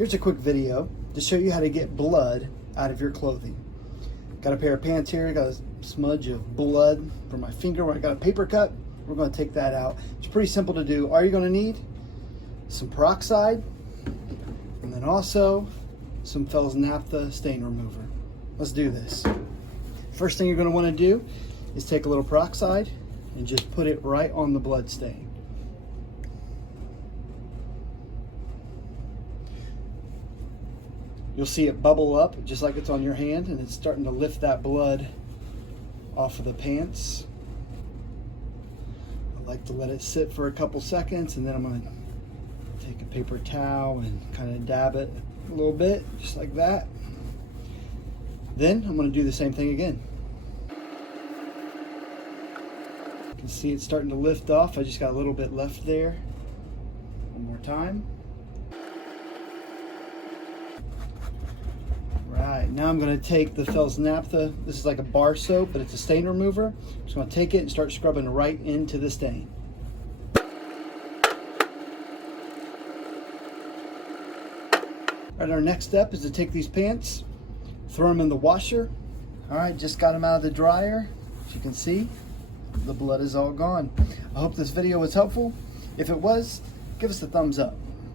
Here's a quick video to show you how to get blood out of your clothing. Got a pair of pants here, got a smudge of blood from my finger where I got a paper cut. We're going to take that out. It's pretty simple to do. All you're going to need some peroxide and then also some Fels-Naptha stain remover. Let's do this. First thing you're going to want to do is take a little peroxide and just put it right on the blood stain. You'll see it bubble up just like it's on your hand, and it's starting to lift that blood off of the pants. I like to let it sit for a couple seconds, and then I'm going to take a paper towel and kind of dab it a little bit, just like that. Then I'm going to do the same thing again. You can see it's starting to lift off. I just got a little bit left there. One more time. Right, now I'm going to take the Fels-Naptha. This is like a bar soap, but it's a stain remover. I'm just going to take it and start scrubbing right into the stain. Alright, our next step is to take these pants, throw them in the washer. Alright, just got them out of the dryer. As you can see, the blood is all gone. I hope this video was helpful. If it was, give us a thumbs up.